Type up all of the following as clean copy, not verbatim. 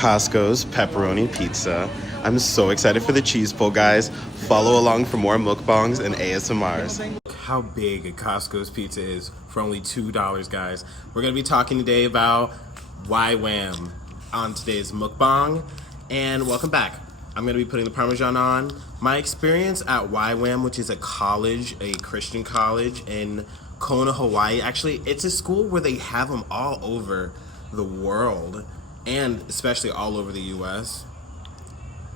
Costco's Pepperoni Pizza. I'm so excited for the cheese pull, guys. Follow along for more mukbangs and ASMRs. Look how big a Costco's pizza is for only $2, guys. We're gonna be talking today about YWAM on today's mukbang, and welcome back. I'm gonna be putting the Parmesan on. My experience at YWAM, which is a college, a Christian college in Kona, Hawaii. Actually, it's a school where they have them all over the world, and especially all over the US.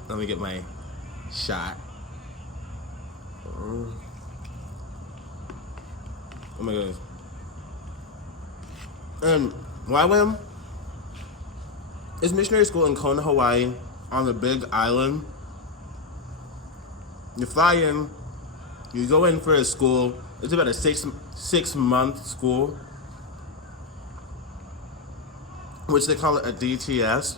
Let me get my shot. Oh my goodness. And YWAM is missionary school in Kona, Hawaii, on the Big Island. You fly in, you go in for a school. It's about a six-month school, which they call it a DTS,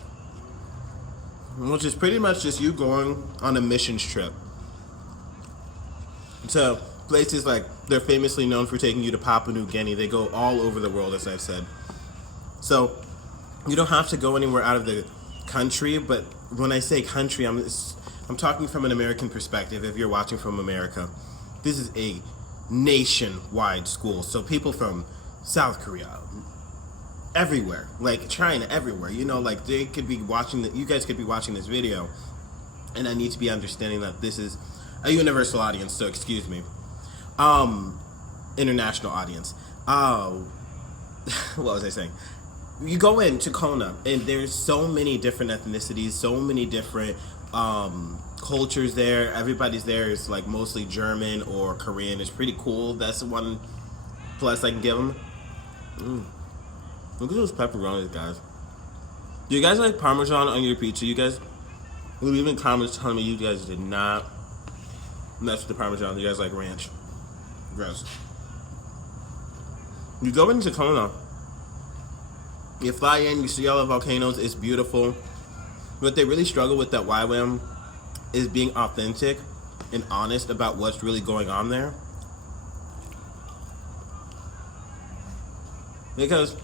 which is pretty much just you going on a missions trip. So places like, they're famously known for taking you to Papua New Guinea. They go all over the world, as I've said. So you don't have to go anywhere out of the country, but when I say country, I'm talking from an American perspective. If you're watching from America, this is a nationwide school. So people from South Korea, everywhere, like China, everywhere, you know, like they could be watching you guys could be watching this video, and I need to be understanding that this is a universal audience, so excuse me. International audience. What was I saying? You go into Kona, and there's so many different ethnicities, so many different cultures there. Everybody's there is like mostly German or Korean. It's pretty cool. That's the one plus I can give them. Look at those pepperonis, guys. Do you guys like Parmesan on your pizza? You guys leave in comments telling me you guys did not mess with the Parmesan. You guys like ranch. Gross. You go into Kona, you fly in, you see all the volcanoes, it's beautiful. What they really struggle with at YWAM is being authentic and honest about what's really going on there. Because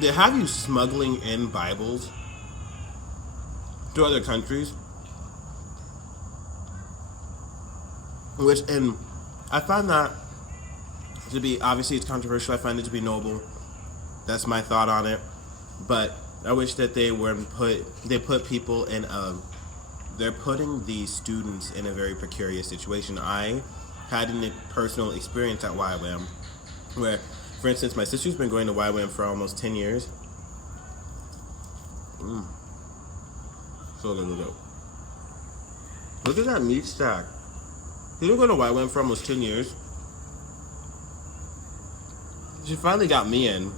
they have you smuggling in Bibles to other countries, and I find that to be, obviously it's controversial, I find it to be noble. That's my thought on it. But I wish that they put people in they're putting the students in a very precarious situation. I had a personal experience at YWAM where, for instance, my sister's been going to YWAM for almost 10 years. So good. Look at that meat stack. She's been going to YWAM for almost 10 years. She finally got me in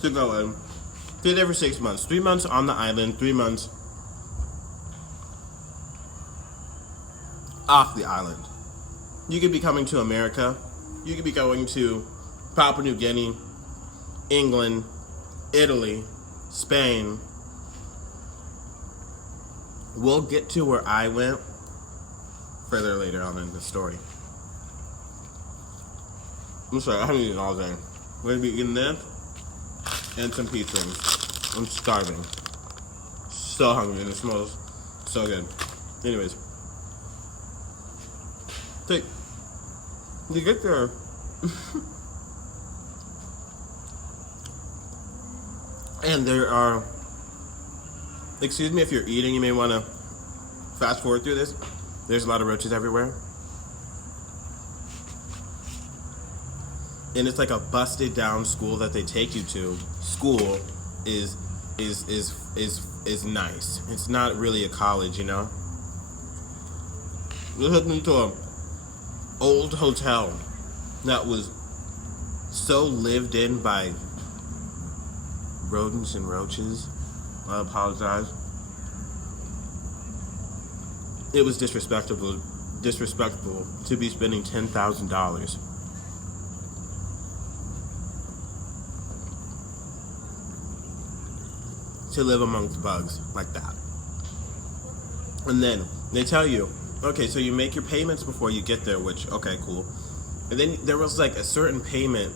to go in. Stayed there for 6 months. 3 months on the island, 3 months off the island. You could be coming to America. You could be going to Papua New Guinea, England, Italy, Spain. We'll get to where I went further later on in the story. I'm sorry, I haven't eaten all day. We're gonna be eating this and some pizza. I'm starving. So hungry, and it smells so good. Anyways, you get there. And there are, excuse me if you're eating, you may want to fast forward through this. There's a lot of roaches everywhere. And it's like a busted down school that they take you to. School is nice. It's not really a college, you know? They took me to an old hotel that was so lived in by rodents and roaches. I apologize. It was disrespectful to be spending $10,000 to live amongst bugs like that. And then they tell you, okay, so you make your payments before you get there, which, okay, cool. And then there was like a certain payment,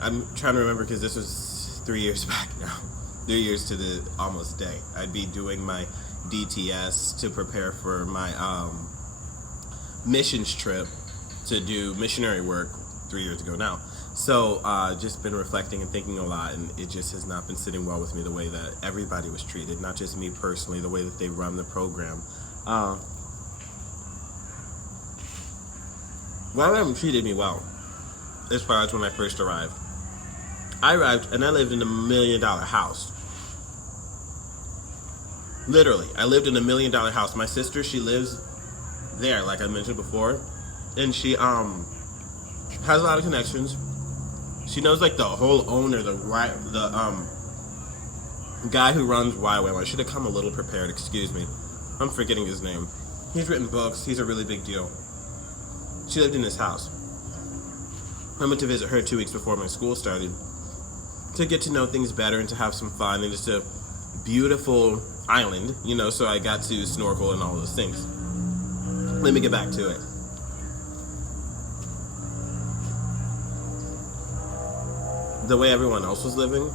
I'm trying to remember because this was 3 years back now. 3 years to the almost day. I'd be doing my DTS to prepare for my missions trip to do missionary work 3 years ago now. So just been reflecting and thinking a lot, and it just has not been sitting well with me the way that everybody was treated, not just me personally, the way that they run the program. Well, they haven't treated me well as far as when I first arrived. I arrived and I lived in $1 million house. Literally, I lived in $1 million house. My sister, she lives there, like I mentioned before, and she has a lot of connections. She knows like the whole owner, the guy who runs YWAM. I should have come a little prepared. Excuse me, I'm forgetting his name. He's written books. He's a really big deal. She lived in this house. I went to visit her 2 weeks before my school started to get to know things better and to have some fun, and just a beautiful island, you know, so I got to snorkel and all those things. Let me get back to it. The way everyone else was living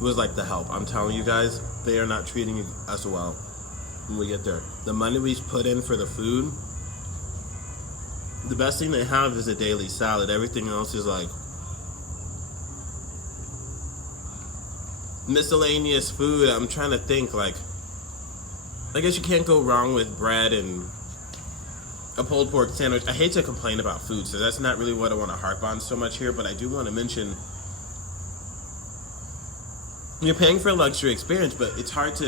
was like the help. I'm telling you guys, they are not treating us well when we get there. The money we put in for the food, the best thing they have is a daily salad. Everything else is like miscellaneous food. I'm trying to think, like, I guess you can't go wrong with bread and a pulled pork sandwich. I hate to complain about food, so that's not really what I want to harp on so much here, but I do want to mention you're paying for a luxury experience, but it's hard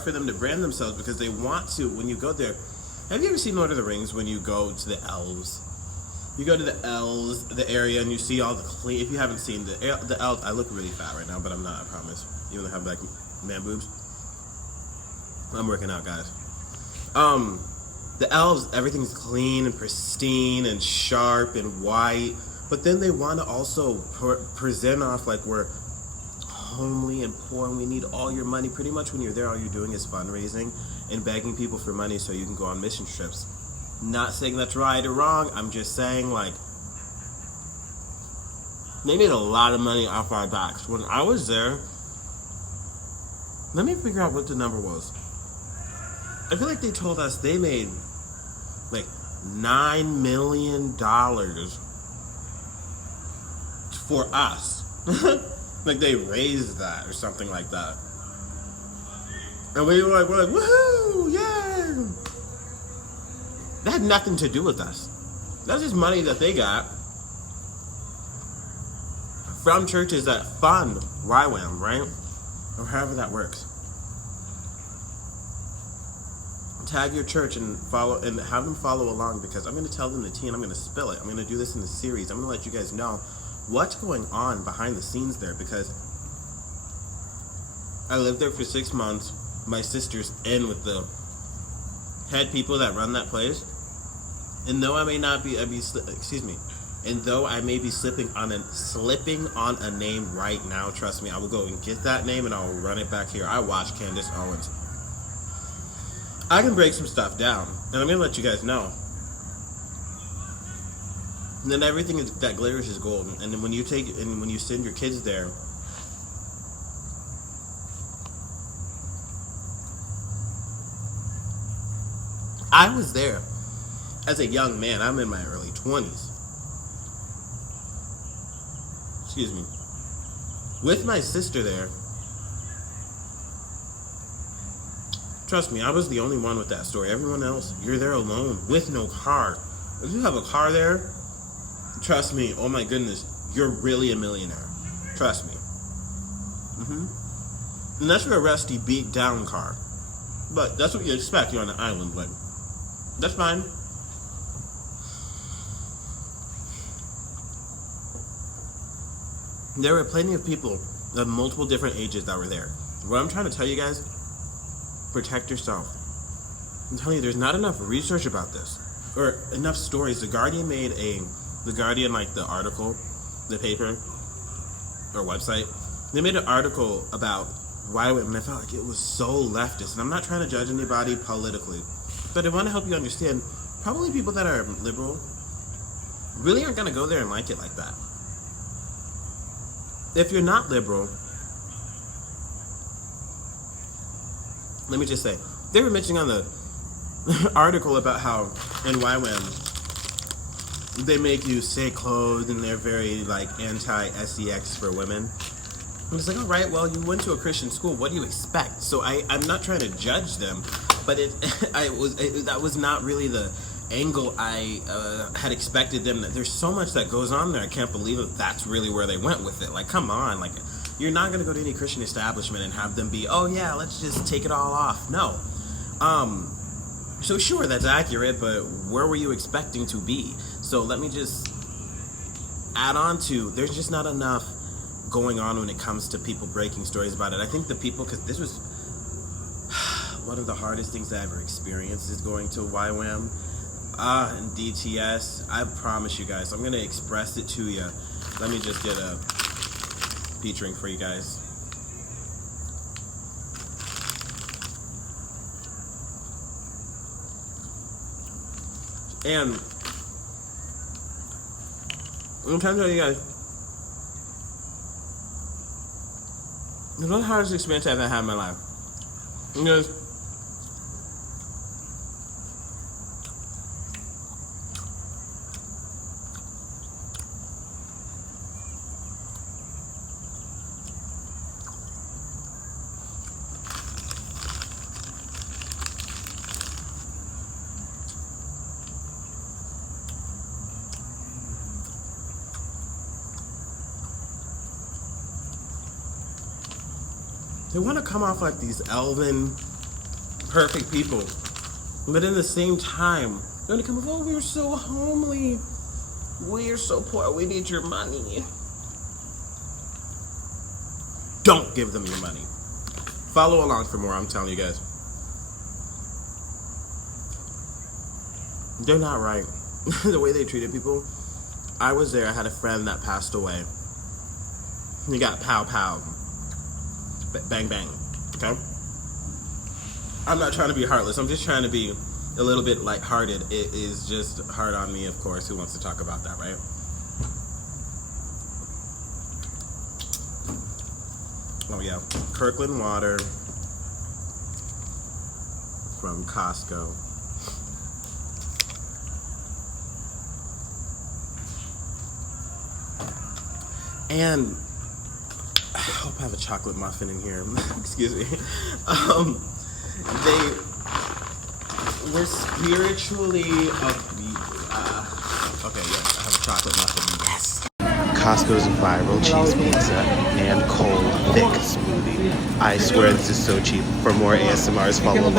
for them to brand themselves because they want to. When you go there, have you ever seen Lord of the Rings? When you go to the elves, you go to the elves, the area, and you see all the clean. If you haven't seen the elves, I look really fat right now, but I'm not, I promise. Even though I have like man boobs, I'm working out, guys. The elves, everything's clean and pristine and sharp and white, but then they want to also present off like we're homely and poor and we need all your money. Pretty much when you're there, all you're doing is fundraising and begging people for money so you can go on mission trips. Not saying that's right or wrong, I'm just saying, like, they made a lot of money off our backs. When I was there, let me figure out what the number was. I feel like they told us they made like $9 million for us. Like they raised that or something like that. And we're like, woohoo, yeah. That had nothing to do with us. That's just money that they got from churches that fund YWAM, right? Or however that works. Tag your church and follow and have them follow along, because I'm going to tell them the tea and I'm going to spill it. I'm going to do this in a series. I'm going to let you guys know what's going on behind the scenes there, because I lived there for 6 months. My sister's in with the head people that run that place, and though I may not be, and though I may be slipping on a name right now, trust me, I will go and get that name and I will run it back here. I watch Candace Owens. I can break some stuff down, and I'm gonna let you guys know. And then everything that glitters is gold. And then when you send your kids there, I was there as a young man. I'm in my early 20s. Excuse me. With my sister there. Trust me, I was the only one with that story. Everyone else, you're there alone with no car. If you have a car there, trust me, oh my goodness, you're really a millionaire. Trust me. Unless you're a rusty, beat down car. But that's what you expect. You're on an island, but that's fine. There were plenty of people of multiple different ages that were there. What I'm trying to tell you guys, protect yourself. I'm telling you, there's not enough research about this, or enough stories. The Guardian like the article, the paper or website, they made an article about YWAM, and I felt like it was so leftist. And I'm not trying to judge anybody politically, but I want to help you understand. Probably people that are liberal really aren't going to go there and like it like that. If you're not liberal, let me just say, they were mentioning on the article about how in YWAM they make you stay clothed and they're very like anti-sex for women. I'm just like, all right, well, you went to a Christian school. What do you expect? So I'm not trying to judge them, but that was not really the angle I had expected them. There's so much that goes on there. I can't believe that that's really where they went with it. Like, come on, like, you're not gonna go to any Christian establishment and have them be, oh yeah, let's just take it all off. No. So sure, that's accurate, but where were you expecting to be? So let me just add on to, there's just not enough going on when it comes to people breaking stories about it. I think the people, because this was one of the hardest things I ever experienced is going to YWAM and DTS. I promise you guys, I'm going to express it to you. Let me just get a featuring for you guys. And I'm trying to tell you guys, it's one of the hardest experiences I've ever had in my life. Because they want to come off like these elven, perfect people. But in the same time, they're going to come off, oh, we're so homely. We're so poor. We need your money. Don't give them your money. Follow along for more, I'm telling you guys. They're not right. The way they treated people. I was there. I had a friend that passed away. He got pow pow. Bang bang, okay? I'm not trying to be heartless. I'm just trying to be a little bit lighthearted. It is just hard on me, of course. Who wants to talk about that, right? Oh yeah, Kirkland water from Costco. And I hope I have a chocolate muffin in here. Excuse me. They were spiritually okay, yes, I have a chocolate muffin. Yes. Costco's viral cheese pizza and cold, thick smoothie. I swear this is so cheap. For more ASMRs, follow along.